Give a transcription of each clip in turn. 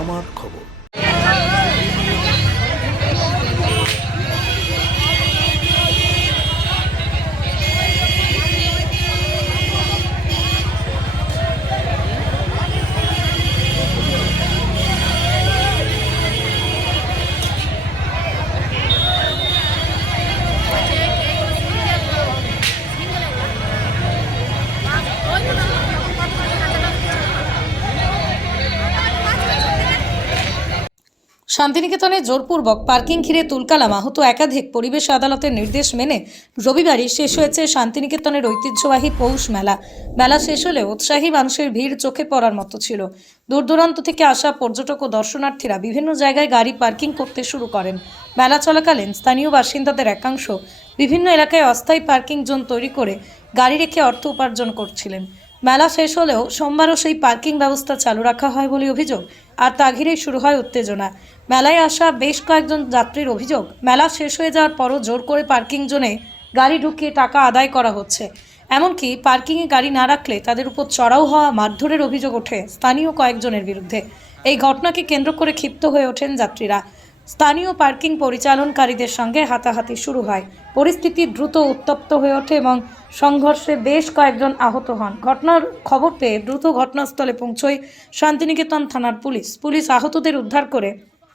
আমার খবর। শান্তিনিকেতনে জোরপূর্বক পার্কিং ঘিরে তুলকালাম আহত একাধিক পরিবেশ আদালতের নির্দেশ মেনে রবিবারই শেষ হয়েছে শান্তিনিকেতনের ঐতিহ্যবাহী পৌষ মেলা। মেলা শেষ হলেও উৎসাহী মানুষের ভিড় চোখে পড়ার মতো ছিল। দূর দূরান্ত থেকে আসা পর্যটক ও দর্শনার্থীরা বিভিন্ন জায়গায় গাড়ি পার্কিং করতে শুরু করেন। মেলা চলাকালীন স্থানীয় বাসিন্দাদের একাংশ বিভিন্ন এলাকায় অস্থায়ী পার্কিং জোন তৈরি করে গাড়ি রেখে অর্থ উপার্জন করছিলেন। মেলা শেষ হলেও সোমবারও সেই পার্কিং ব্যবস্থা চালু রাখা হয় বলে অভিযোগ, আর তা ঘিরেই শুরু হয় উত্তেজনা। মেলায় আসা বেশ কয়েকজন যাত্রীর অভিযোগ, মেলা শেষ হয়ে যাওয়ার পরও জোর করে পার্কিং জোনে গাড়ি ঢুকিয়ে টাকা আদায় করা হচ্ছে। এমনকি পার্কিংয়ে গাড়ি না রাখলে তাদের উপর চড়াও হওয়া, মারধরের অভিযোগ ওঠে স্থানীয় কয়েকজনের বিরুদ্ধে। এই ঘটনাকে কেন্দ্র করে ক্ষিপ্ত হয়ে ওঠেন যাত্রীরা। স্থানীয় পার্কিং পরিচালনকারীদের সঙ্গে হাতাহাতি শুরু হয়। পরিস্থিতি দ্রুত উত্তপ্ত হয়ে ওঠে এবং সংঘর্ষে বেশ কয়েকজন আহত হন। ঘটনার খবর পেয়ে দ্রুত ঘটনাস্থলে পৌঁছয় শান্তিনিকেতন থানার পুলিশ। পুলিশ আহতদের উদ্ধার করে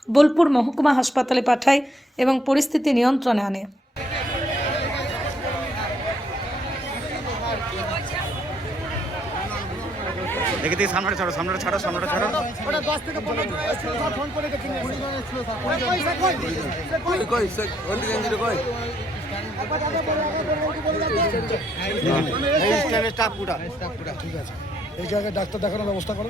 বোলপুর মহকুমা হাসপাতালে পাঠায় এবং পরিস্থিতি নিয়ন্ত্রণে আনে। দেখে দিই সামনে ছাড়ো, সামনে ছাড়ো, সামনে ছাড়ো। ওটা 10 থেকে 15 ফোন করে দেখি কই ওদিকে ইঞ্জিন কই এই স্ট্যান্ডে স্টাফ পুরা ঠিক আছে। এই জায়গায় ডাক্তার দেখানোর ব্যবস্থা করো।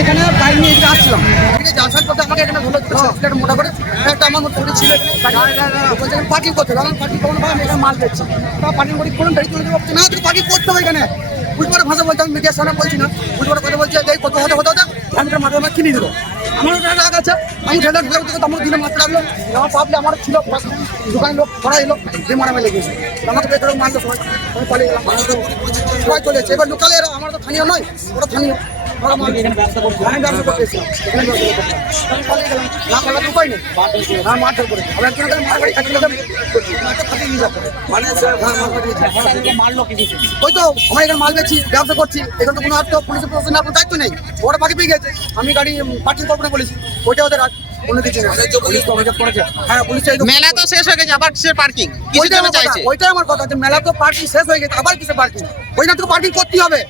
এখানে বাইক নিয়ে যাচ্ছিলাম, যাওয়ার পথে আমাকে এখানে ধরে একটা মোটা করে একটা আমার মতো ছিল পার্কিং করতে হবে। পার্কিং করবো আমি এখানে মাল দিচ্ছি, পার্কিং করি করুন গাড়ি চলে যাবো না, তুই পার্কিং করতে হবে এখানে। উল্টোপাড়া ভাষা বলতে আমি মিডিয়ার সামনে বলছি না, উল্টোপাড়া কথা বলছি এই কত হতে হতে ফ্যানটা মাঠে আমার কিনে দিল। আমার ওটা রাগ আছে, আমি ঠেলা ঠেলা থেকে আমার দিনে মাত্র লাগলো, আমার পাবলে আমার ছিল দোকানের লোক পড়া এলো, যে মারামে লেগেছে আমাকে বেকার মারলো সবাই, আমি পালিয়ে গেলাম, সবাই চলেছে। এবার লোকালে এরা আমার তো স্থানীয় নয়, ওরা স্থানীয় উপায় নেই মারধর করে ওই তো আমার এখানে মাল বেচছি, ব্যবসা করছি, এখানে তো কোনো আর তো পুলিশের প্রশাসনের আপনার দায়িত্ব নেই, ওরা বাকি পেয়ে গেছে। আমি গাড়ি পার্কিং করবো না বলেছি, ওইটা ওদের অন্য কিছু হ্যাঁ পুলিশ মেলা তো শেষ হয়ে গেছে, আবার কিসের পার্কিং? ওইটাই আমার কথা, যে মেলা তো পার্কিং শেষ হয়ে গেছে, আবার কিসের পার্কিং? ওই না তো পার্কিং করতে হবে।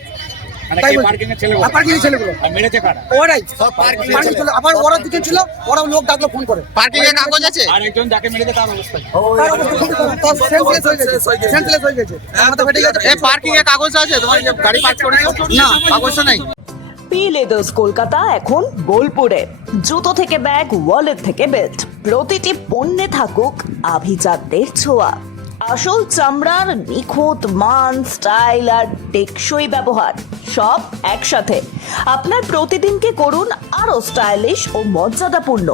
আবার ওরা দুজন ছিল, ওরা লোক ডাকলো ফোন করে। পার্কিং এর কাগজ আছে? পার্কিং এর কাগজ আছে তোমার? গাড়ি পার্ক করেছো? না, কাগজ তো নাই। পি লেদার্স কলকাতা এখন বোলপুরে। জুতো থেকে ব্যাগ, ওয়ালেট থেকে বেল্ট, প্রতিটি পণ্যে থাকুক আভিজাত্যের ছোঁয়া। আসল চামড়ার নিখুঁত মান, স্টাইল আর টেকসই ব্যবহার সব একসাথে। আপনার প্রতিদিনকে করুন আরো স্টাইলিশ ও মর্যাদাপূর্ণ।